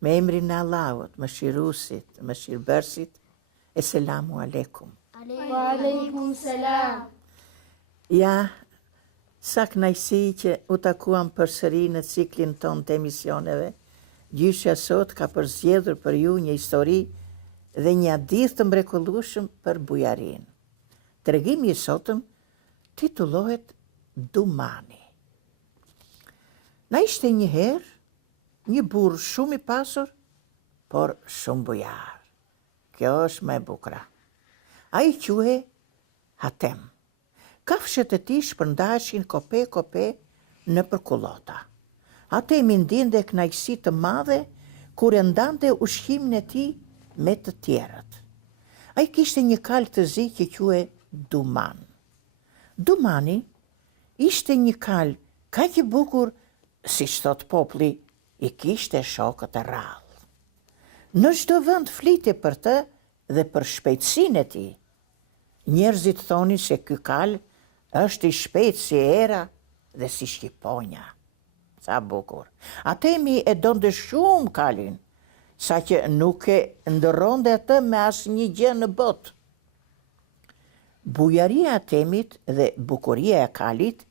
Me emrin e Allahut, mëshiruesit, mëshirbërësit, e selamu aleikum. Wa aleikum selam. Ja, sa kënaqësi që u takuam përsëri në ciklin ton të emisioneve. Gjyshja sot ka përzgjedhur për ju një histori dhe një hadith të mrekullueshëm për bujarin. Tregimi i sotëm titullohet Dumani. Na ishte një herë një burr shumë i pasur, por shumë bujar. Kjo është më e bukura. Ai quhej Hatem. Kafshët e tij shpërndaheshin kope në përkullota. Hatemi ndinte kënaqësi të madhe kur e ndante ushqimin e tij me të tjerët. Ai kishte një kalë të zi që quhej Duman. Dumani ishte një kalë kaq i bukur, siç thot populli, i kishte shokët e rrallë. Në çdo vend flite për të dhe për shpejtësinë e tij. Njerëzit thonin se ky kal është i shpejtë si era dhe si shqiponja. Sa bukur. Hatemi e donte shumë kalin, sa që nuk e ndërronte atë me asnjë gjë në botë. Bujaria e Hatemit dhe bukuria e kalit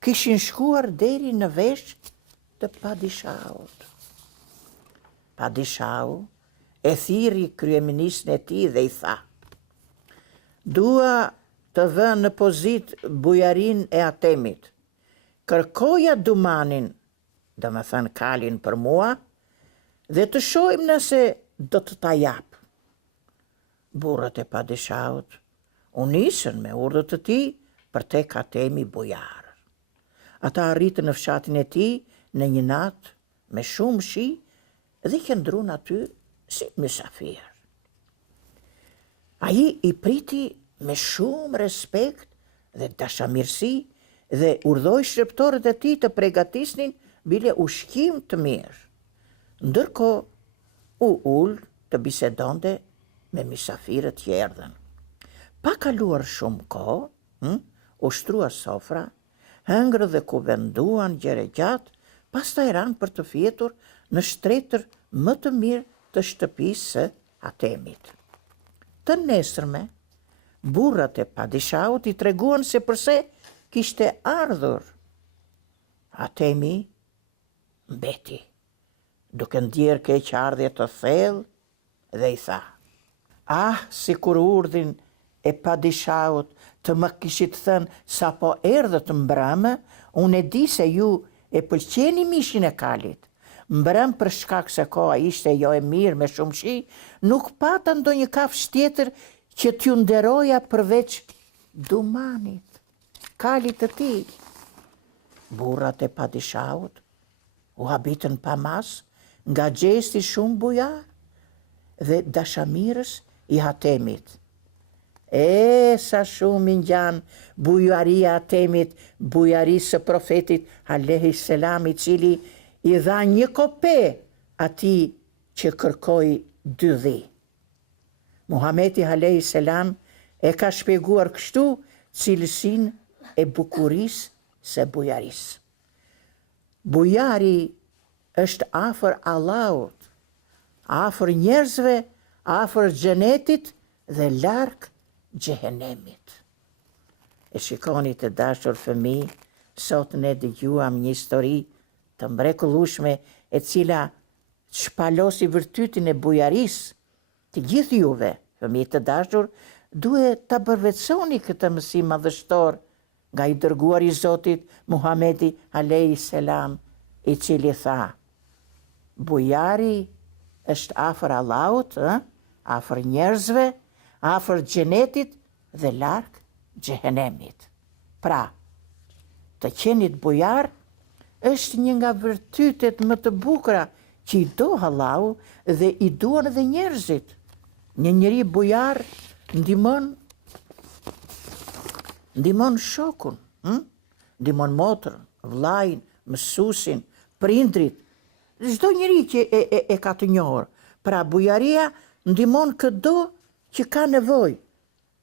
kishin shkuar deri në vesh të padishahut. Padishahu e thirri kryeministin e tij dhe i tha: "Dua të vë në pozitë bujarin e Hatemit. Kërkoja Dumanin, do me thënë kalin për mua, dhe të shohim nëse do të ta jap." Burrat e padishahut u nisën me urdhët e tij për tek Hatemi bujar. Ata arritën në fshatin e tij në një natë me shumë shi dhe qëndruan aty si mysafir. Ai i priti me shumë respekt dhe dashamirësi dhe urdhoi shërptorët e tij të përgatisnin bile ushqim të mirë. Ndërkohë u ul të bisedonte me mysafirët që erdhën. Pa kaluar shumë kohë, ushtrua sofra, hëngrë dhe kuvenduan gjëre gjatë, pastaj ranë për të fjetur në shtretër më të mirë të shtëpisë së Hatemit. Të nesërme, burrat e padishahut i treguan se përse kishte ardhur. Hatemi mbeti, duke ndjerë keqardhje të thellë dhe i tha: si kur urdhin e padishahut të më kishit thënë sa po erdhët mbrëmë, unë e di se ju e pëlqeni mishin e kalit. Mbrëm për shkak se koha ishte jo e mirë me shumë shi, nuk pata ndonjë kafshë tjetër që t'ju nderoja përveç Dumanit, kalit të tij. Burrat e padishahut u habitën pa mas nga gjesti shumë bujar dhe dashamirës i Hatemit. Sa shumë i ngjan bujaria Hatemit, bujarisë së profetit alayhi selam, i cili i dha një kope atij që kërkoi 2 dhi. Muhameti alayhi selam e ka shpjeguar kështu cilësinë e bukurisë së bujarisë. Bujari është afër Allahut, afër njerëzve, afër xhenetit dhe larg xhehenemit. E shikoni të dashur fëmijë, sot ne dëgjuam një histori të mrekullueshme e cila shpalosi vërtetin e bujarisë. Të gjithë juve, fëmijë të dashur, duhet ta përvetsoni këtë mësim madhështor nga i dërguari i Zotit Muhamedi alayhi selam, i cili tha: bujari është afër Allahut, afër njerëzve, afër xhenetit dhe larg xhehenemit. Pra, të qenit bujar është një nga virtytet më të bukura që i do Allahu dhe i duan edhe njerëzit. Një njeri bujar ndihmon shokun, ndihmon motrën, vllajin, mësuesin, prindrit, çdo njeri që e ka të njohur. Pra bujaria ndihmon çdo që ka nevojë.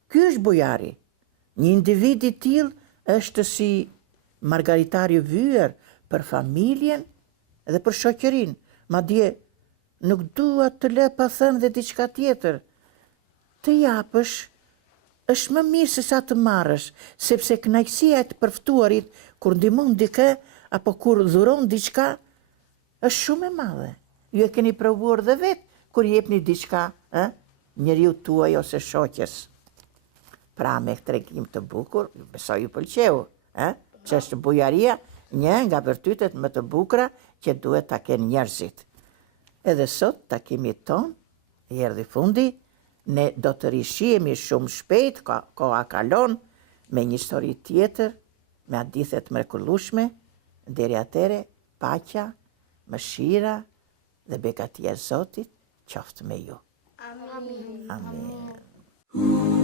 Ky është bujari. Një individ i tillë është si margaritari vyer për familjen dhe për shoqërinë. Madje nuk dua të lë pa thënë dhe diçka tjetër. Të japësh është më mirë se sa të marrësh, sepse kënaqësia e të përftuarit kur ndihmon dikë apo kur dhuron diçka është shumë e madhe. Ju e keni provuar dhe vetë kur jepni diçka, njeriu tuaj ose shoqes. Pra me tregim të bukur, besoj ju pëlqeu, që është bujaria një nga virtytet më të bukura që duhet ta kenë njerëzit. Edhe sot takimit ton, i erdhi fundi, ne do të rishihemi shumë shpejt, koha kalon, me një histori tjetër, me hadithe të mrekullueshme. Deri atëre, paqja, mëshira dhe begatia e Zotit qoftë me ju. Amin. Amin.